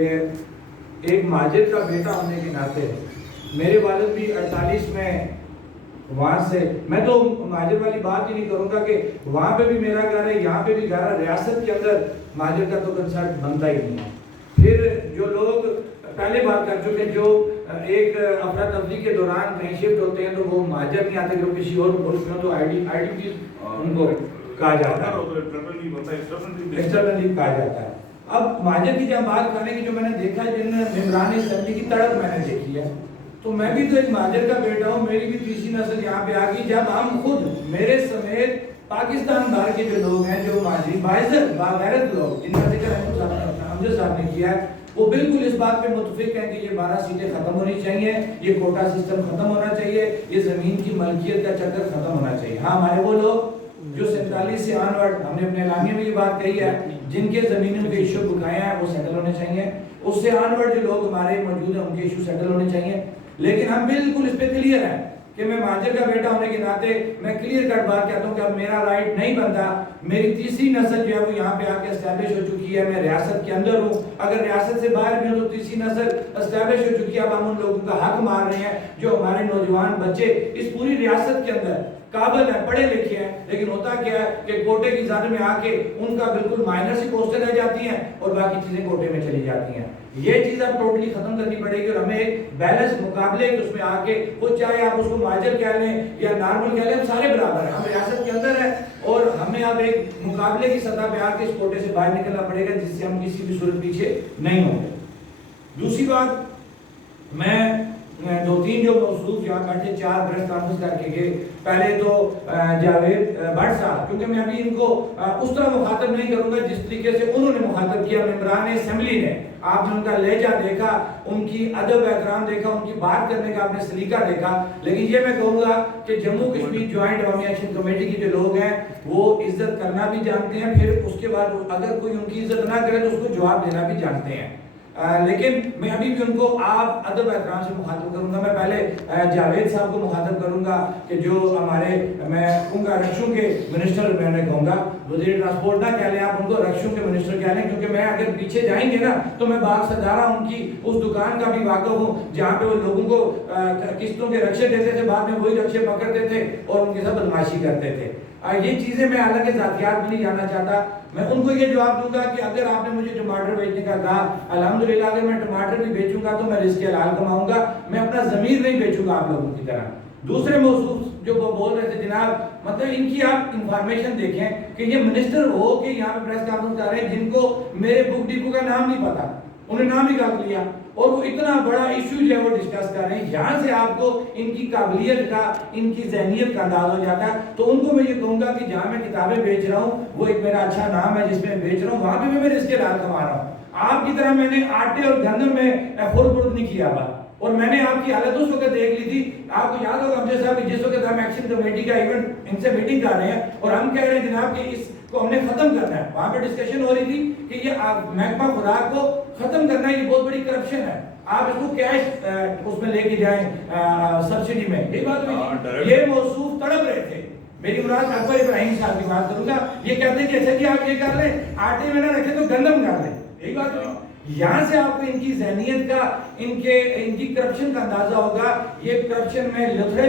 ایک مہاجر کا بیٹا ہونے کے ناطے میرے والد بھی 48 میں وہاں سے، میں تو مہاجر والی بات ہی نہیں کروں گا کہ وہاں پہ بھی میرا گھر ہے، یہاں پہ بھی گھر ہے، ریاست کے اندر مہاجر کا تو کنسرٹ بنتا ہی نہیں ہے۔ پھر جو لوگ پہلے بات کر چکے، جو ایک افراتفری کے دوران کہیں شفٹ ہوتے ہیں تو وہ مہاجر نہیں آتے، جو کسی اور ملک میں تو آئی ڈی ان کو کہا جاتا ہے، ایکسٹرنل کہا جاتا ہے۔ اب مہاجر کی جب بات کرنے کی، جو میں نے دیکھا جن ممبران اسمبلی کی تڑپ میں نے دیکھی ہے، تو میں بھی تو ایک مہاجر کا بیٹا ہوں، میری بھی تیسری نسل یہاں پہ آ گئی۔ جب ہم خود میرے سمیت پاکستان بھر کے جو لوگ ہیں، جو مہاجر باعزت باغیرت لوگ، جن کا ذکر امجد صاحب نے کیا ہے، وہ بالکل اس بات پہ متفق ہیں کہ یہ 12 سیٹیں ختم ہونی چاہیے، یہ کوٹا سسٹم ختم ہونا چاہیے، یہ زمین کی ملکیت کا چکر ختم ہونا چاہیے۔ ہاں، ہمارے وہ لوگ جو 47 سے آنورڈ، ہم نے اپنے اعلامیے میں یہ بات کہی ہے، جن کے زمینوں کے ایشو بکائے ہیں وہ سیٹل ہونے چاہیے۔ اس سے آنورڈ جو لوگ ہمارے موجود ہیں ان کے ایشو سیٹل ہونے چاہیے۔ لیکن ہم بالکل اس پہ کلیئر ہیں کہ میں مہاجر کا بیٹا ہونے کے ناطے میں کلیئر کٹ بات کہتا ہوں کہ اب میرا رائٹ نہیں بنتا، میری تیسری نسل جو ہے وہ یہاں پہ آ کے اسٹیبلش ہو چکی ہے، میں ریاست کے اندر ہوں، اگر ریاست سے باہر بھی ہوں تو تیسری نسل اسٹیبلش ہو چکی ہے۔ اب ہم ان لوگوں کا حق مار رہے ہیں جو ہمارے نوجوان بچے اس پوری ریاست کے اندر قابل ہیں، پڑھے لکھے ہیں، لیکن ہوتا کیا ہے کہ کوٹے کی زد میں آ کے ان کا بالکل مائنر سی پوسٹیں رہ جاتی ہیں اور باقی چیزیں کوٹے میں چلی جاتی ہیں۔ یہ چیز اب ٹوٹلی ختم کرنی پڑے گی، اور ہمیں ایک بیلنس مقابلے کے اس میں آ کے، وہ چاہے آپ اس کو مہاجر کہہ لیں یا نارمل کہہ لیں، ہم سارے برابر ہیں، ہم ریاست کے اندر ہیں، اور ہمیں اب ایک مقابلے کی سطح پہ آ کے اس کوٹے سے باہر نکلنا پڑے گا، جس سے ہم کسی بھی صورت پیچھے نہیں ہوں گے۔ دوسری بات، میں دو تین جو موصوف یہاں بیٹھے 4 پریس کانفرنس کر کے گئے، پہلے تو جاوید بٹ صاحب، کیونکہ میں ابھی ان کو اس طرح مخاطب نہیں کروں گا جس طریقے سے انہوں نے مخاطب کیا ممبران اسمبلی نے۔ آپ نے ان کا لہجہ دیکھا، ان کی ادب احترام دیکھا، ان کی بات کرنے کا آپ نے سلیقہ دیکھا، لیکن یہ میں کہوں گا کہ جموں کشمیر جوائنٹ عوامی ایکشن کمیٹی کے جو لوگ ہیں وہ عزت کرنا بھی جانتے ہیں، پھر اس کے بعد اگر کوئی ان کی عزت نہ کرے تو اس کو جواب دینا بھی جانتے ہیں۔ لیکن میں ابھی بھی ان کو آپ ادب احترام سے مخاطب کروں گا۔ میں پہلے جاوید صاحب کو مخاطب کروں گا کہ جو ہمارے، میں کہوں گا رکشوں کے منسٹر، میں نے کہوں گا وزیر ٹرانسپورٹ نہ کہہ لیں آپ، ان کو رکشوں کے منسٹر کہہ لیں، کیونکہ میں اگر پیچھے جائیں گے نا تو میں باغ سجارہ ان کی اس دکان کا بھی واقف ہوں جہاں پہ وہ لوگوں کو قسطوں کے رکشے دیتے تھے، بعد میں وہی رکشے پکڑتے تھے اور ان کے ساتھ بدماشی کرتے تھے۔ یہ چیزیں میں حالانکہ ذاتیات میں نہیں جانا چاہتا، میں ان کو یہ جواب دوں گا کہ اگر آپ نے مجھے ٹماٹر بیچنے کا کہا، الحمدللہ اگر میں ٹماٹر بھی بیچوں گا تو میں رزق حلال کماؤں گا، میں اپنا ضمیر نہیں بیچوں گا آپ لوگوں کی طرح۔ دوسرے موصوف جو وہ بول رہے تھے جناب، مطلب ان کی آپ انفارمیشن دیکھیں کہ یہ منسٹر ہو کہ یہاں پہ پریس کانفرنس کر رہے ہیں جن کو میرے بک ڈپو کا نام نہیں پتا، انہیں نام ہی کاٹ لیا، اور وہ اتنا بڑا ایشو جو ہے وہ ڈسکس کر رہے ہیں۔ یہاں سے آپ کو ان کی قابلیت کا، ان کی ذہنیت کا انداز ہو جاتا ہے۔ تو ان کو میں یہ کہوں گا کہ جہاں میں کتابیں بیچ رہا ہوں وہ ایک میرا اچھا نام ہے جس میں بیچ رہا ہوں، وہاں پہ میں رزق حلال کما رہا ہوں۔ آپ کی طرح میں نے آٹے اور گندم میں خرد نہیں کیا ہوا، اور میں نے آپ کی حالت اس وقت دیکھ لی تھی۔ آپ کو یاد ہوگا امجد صاحب جس وقت ہم ایکشن کمیٹی کا ایونٹ ان سے میٹنگ کر رہے ہیں اور ہم کہہ رہے ہیں جناب کہ اس کو ہم نے ختم کرنا ہے، وہاں پہ ڈسکشن ہو رہی تھی کہ یہ محکمہ خوراک کو ختم کرنا ہے، یہ بہت بڑی کرپشن ہے، آپ اس کو کیش اس میں لے کے جائیں سبسڈی میں، یہ بات ہوئی۔ یہ موصوف تڑپ رہے تھے، میری مراد اکبر ابراہیم صاحب کی بات کروں گا، یہ کہتے ہیں کہ اچھا جی آپ یہ کر لیں، آٹے میں نہ رکھے تو گندم کر لیں، یہی بات ہوئی۔ یہاں سے آپ کو ان کی ذہنیت کا، ان کی کرپشن کا اندازہ ہوگا۔ یہ کرپشن میں لتھڑے